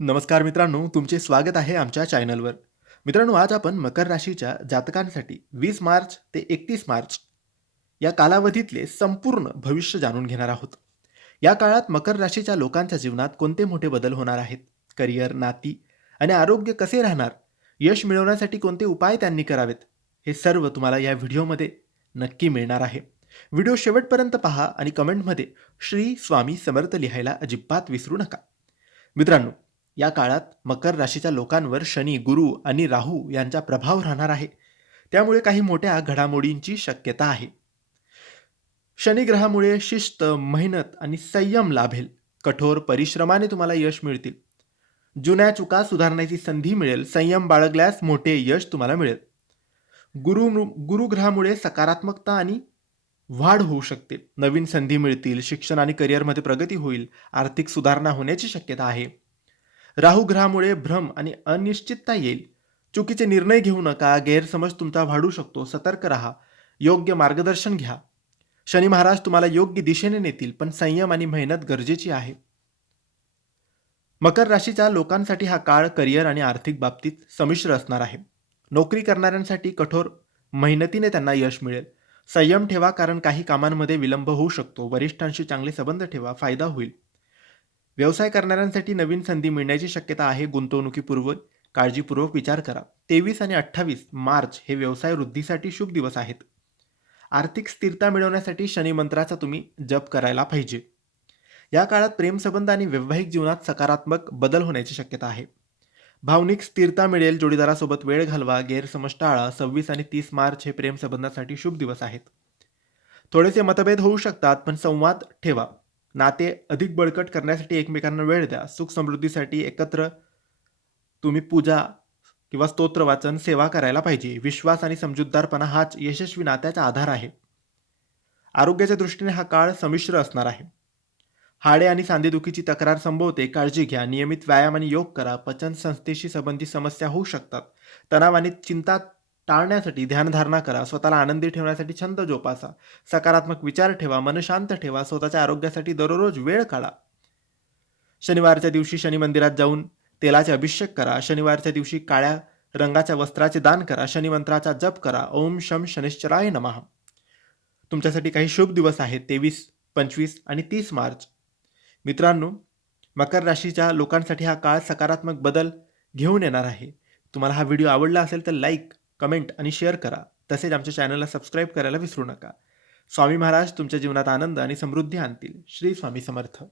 नमस्कार मित्रांनो तुमचे स्वागत आहे आमच्या चॅनलवर. मित्रांनो आज आपण मकर राशीच्या जातकांसाठी वीस मार्च ते एकतीस मार्च या कालावधीतले संपूर्ण भविष्य जाणून घेणार आहोत. या काळात मकर राशीच्या लोकांच्या जीवनात कोणते मोठे बदल होणार आहेत? करिअर नाती आणि आरोग्य कसे राहणार? यश मिळवण्यासाठी कोणते उपाय त्यांनी करावेत? हे सर्व तुम्हाला या व्हिडिओमध्ये नक्की मिळणार आहे. व्हिडिओ शेवटपर्यंत पहा आणि कमेंटमध्ये श्री स्वामी समर्थ लिहायला अजिबात विसरू नका. मित्रांनो या काळात मकर राशीच्या लोकांवर शनी गुरु आणि राहू यांचा प्रभाव राहणार आहे. त्यामुळे काही मोठ्या घडामोडींची शक्यता आहे. शनिग्रहामुळे शिस्त मेहनत आणि संयम लाभेल. कठोर परिश्रमाने तुम्हाला यश मिळतील. जुन्या चुका सुधारण्याची संधी मिळेल. संयम बाळगल्यास मोठे यश तुम्हाला मिळेल. गुरु गुरुग्रहामुळे सकारात्मकता आणि वाढ होऊ शकते. नवीन संधी मिळतील. शिक्षण आणि करिअरमध्ये प्रगती होईल. आर्थिक सुधारणा होण्याची शक्यता आहे. राहू ग्रहामुळे भ्रम आणि अनिश्चितता येईल. चुकीचे निर्णय घेऊ नका गैरसमज तुमचा वाढू शकतो. सतर्क राहा. योग्य मार्गदर्शन घ्या. शनी महाराज तुम्हाला योग्य दिशेने नेतील पण संयम आणि मेहनत गरजेची आहे. मकर राशीच्या लोकांसाठी हा काळ करिअर आणि आर्थिक बाबतीत संमिश्र असणार आहे. नोकरी करणाऱ्यांसाठी कठोर मेहनतीने त्यांना यश मिळेल. संयम ठेवा कारण काही कामांमध्ये विलंब होऊ शकतो. वरिष्ठांशी चांगले संबंध ठेवा फायदा होईल. व्यवसाय करणाऱ्यांसाठी नवीन संधी मिळण्याची शक्यता आहे गुंतवणुकीपूर्व काळजीपूर्वक विचार करा. तेवीस आणि अठ्ठावीस मार्च हे व्यवसाय वृद्धीसाठी शुभ दिवस आहेत. आर्थिक स्थिरता मिळवण्यासाठी शनी मंत्राचा तुम्ही जप करायला पाहिजे. या काळात प्रेमसंबंध आणि वैवाहिक जीवनात सकारात्मक बदल होण्याची शक्यता आहे. भावनिक स्थिरता मिळेल जोडीदारासोबत वेळ घालवा गैरसमज टाळा सव्वीस आणि तीस मार्च हे प्रेमसंबंधासाठी शुभ दिवस आहेत. थोडेसे मतभेद होऊ शकतात पण संवाद ठेवा. नाते अधिक बळकट करण्यासाठी एकमेकांना वेळ द्या. सुख समृद्धीसाठी एकत्र तुम्ही पूजा किंवा स्तोत्र वाचन सेवा करायला पाहिजे. विश्वास आणि समजूतदारपणा हाच यशस्वी नात्याचा आधार आहे. आरोग्याच्या दृष्टीने हा काळ संमिश्र असणार आहे. हाडे आणि सांधेदुखीची तक्रार संभवते. काळजी घ्या. नियमित व्यायाम आणि योग करा. पचन संस्थेशी संबंधित समस्या होऊ शकतात. तणाव आणि चिंता टाळण्यासाठी ध्यानधारणा करा स्वतःला आनंदी ठेवण्यासाठी छंद जोपासा सकारात्मक विचार ठेवा मन शांत ठेवा स्वतःच्या आरोग्यासाठी दररोज वेळ काढा. शनिवारच्या दिवशी शनी मंदिरात जाऊन तेलाचे अभिषेक करा शनिवारच्या दिवशी काळ्या रंगाच्या वस्त्राचे दान करा शनिमंत्राचा जप करा ओम शम शनिश्चराय नमः. तुमच्यासाठी काही शुभ दिवस आहेत तेवीस पंचवीस आणि तीस मार्च. मित्रांनो मकर राशीच्या लोकांसाठी हा काळ सकारात्मक बदल घेऊन येणार आहे. तुम्हाला हा व्हिडिओ आवडला असेल तर लाईक कमेंट आणि शेअर करा. तसेच आमच्या चॅनलला सबस्क्राईब करायला विसरू नका. स्वामी महाराज तुमच्या जीवनात आनंद आणि समृद्धी आणतील. श्री स्वामी समर्थ.